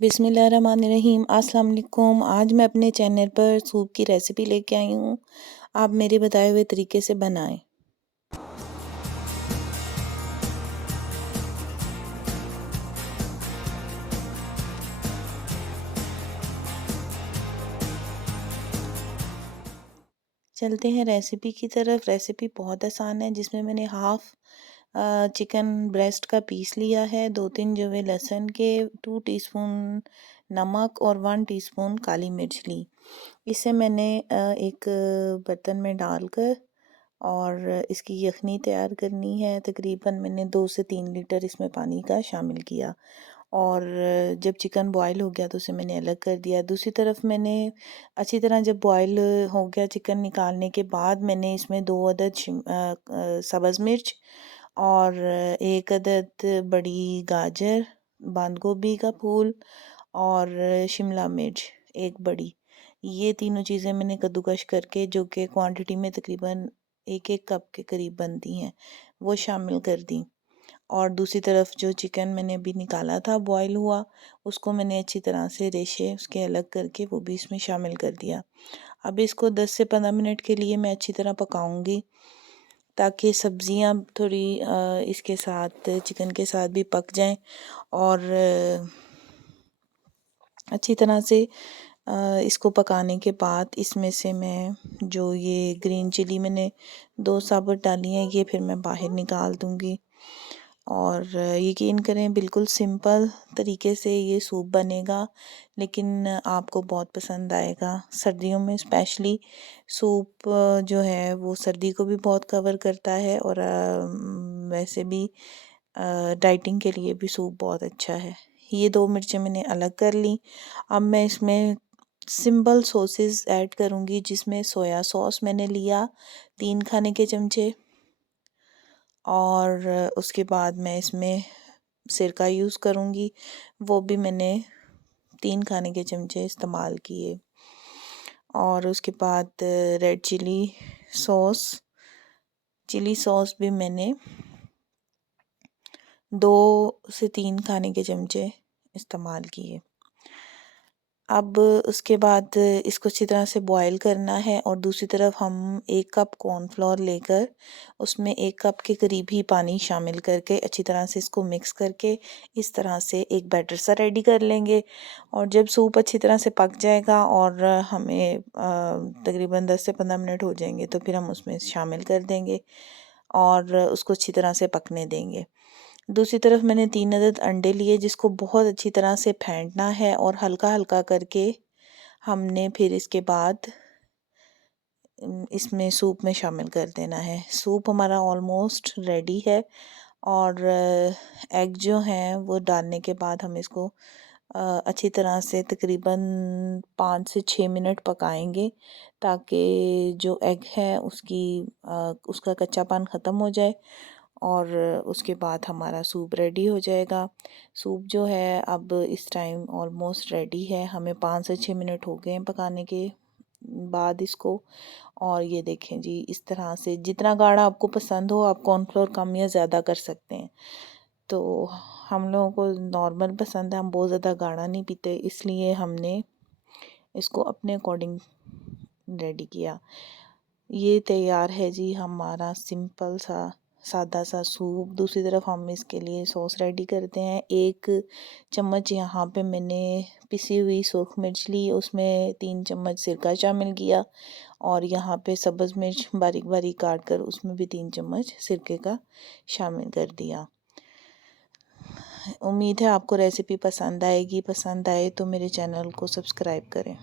बिस्मिल्लाहिर्रहमानिर्रहीम अस्सलाम वालेकुम। आज मैं अपने चैनल पर सूप की रेसिपी लेके आई हूँ। आप मेरे बताए हुए तरीके से बनाएं। चलते हैं रेसिपी की तरफ। रेसिपी बहुत आसान है, जिसमें मैंने हाफ़ चिकन ब्रेस्ट का पीस लिया है, 2-3 जवे लहसुन के, 2 टीस्पून नमक और 1 टीस्पून काली मिर्च ली। इसे मैंने एक बर्तन में डालकर और इसकी यखनी तैयार करनी है। तकरीबन मैंने 2 से 3 लीटर इसमें पानी का शामिल किया और जब चिकन बॉयल हो गया तो उसे मैंने अलग कर दिया। दूसरी तरफ मैंने अच्छी तरह जब बॉयल हो गया चिकन, निकालने के बाद मैंने इसमें 2 अदद सब्ज़ मिर्च और 1 अदद बड़ी गाजर, बंद गोभी का फूल और शिमला मिर्च 1 बड़ी, ये तीनों चीज़ें मैंने कद्दूकश करके, जो कि क्वांटिटी में तकरीबन 1-1 कप के करीब बनती हैं, वो शामिल कर दी। और दूसरी तरफ जो चिकन मैंने अभी निकाला था बॉयल हुआ, उसको मैंने अच्छी तरह से रेशे उसके अलग करके वो भी इसमें शामिल कर दिया। अब इसको 10 से 15 मिनट के लिए मैं अच्छी तरह पकाऊंगी, ताकि सब्जियां थोड़ी इसके साथ, चिकन के साथ भी पक जाएं और अच्छी तरह से इसको पकाने के बाद इसमें से मैं जो ये ग्रीन चिली मैंने 2 साबुत डाली हैं, ये फिर मैं बाहर निकाल दूँगी। और यकीन करें, बिल्कुल सिंपल तरीके से ये सूप बनेगा, लेकिन आपको बहुत पसंद आएगा। सर्दियों में स्पेशली सूप जो है वो सर्दी को भी बहुत कवर करता है और वैसे भी डाइटिंग के लिए भी सूप बहुत अच्छा है। ये 2 मिर्चें मैंने अलग कर ली। अब मैं इसमें सिंपल सॉसेस ऐड करूँगी, जिसमें सोया सॉस मैंने लिया 3 खाने के चमचे और उसके बाद मैं इसमें सिरका यूज़ करूँगी, वो भी मैंने 3 खाने के चमचे इस्तेमाल किए। और उसके बाद रेड चिली सॉस भी मैंने 2 से 3 खाने के चमचे इस्तेमाल किए। अब उसके बाद इसको अच्छी तरह से बॉईल करना है और दूसरी तरफ हम 1 कप कॉर्नफ्लोर लेकर उसमें 1 कप के करीब ही पानी शामिल करके अच्छी तरह से इसको मिक्स करके इस तरह से एक बैटर सा रेडी कर लेंगे। और जब सूप अच्छी तरह से पक जाएगा और हमें तकरीबन 10 से 15 मिनट हो जाएंगे, तो फिर हम उसमें शामिल कर देंगे और उसको अच्छी तरह से पकने देंगे। दूसरी तरफ मैंने 3 अदद अंडे लिए, जिसको बहुत अच्छी तरह से फेंटना है और हल्का हल्का करके हमने फिर इसके बाद इसमें सूप में शामिल कर देना है। सूप हमारा ऑलमोस्ट रेडी है और एग जो हैं वो डालने के बाद हम इसको अच्छी तरह से तकरीबन 5 से 6 मिनट पकाएंगे, ताकि जो एग है उसका कच्चापन ख़त्म हो जाए और उसके बाद हमारा सूप रेडी हो जाएगा। सूप जो है अब इस टाइम ऑलमोस्ट रेडी है, हमें 5 से 6 मिनट हो गए हैं पकाने के बाद इसको। और ये देखें जी, इस तरह से जितना गाढ़ा आपको पसंद हो आप कॉर्नफ्लोर कम या ज़्यादा कर सकते हैं। तो हम लोगों को नॉर्मल पसंद है, हम बहुत ज़्यादा गाढ़ा नहीं पीते, इसलिए हमने इसको अपने अकॉर्डिंग रेडी किया। ये तैयार है जी हमारा सिंपल सा सादा सा सूप। दूसरी तरफ हम इसके लिए सॉस रेडी करते हैं। 1 चम्मच यहाँ पे मैंने पिसी हुई सुरख मिर्च ली, उसमें 3 चम्मच सिरका शामिल किया और यहाँ पे सब्ज़ मिर्च बारीक बारीक काट कर उसमें भी 3 चम्मच सिरके का शामिल कर दिया। उम्मीद है आपको रेसिपी पसंद आएगी। पसंद आए तो मेरे चैनल को सब्सक्राइब करें।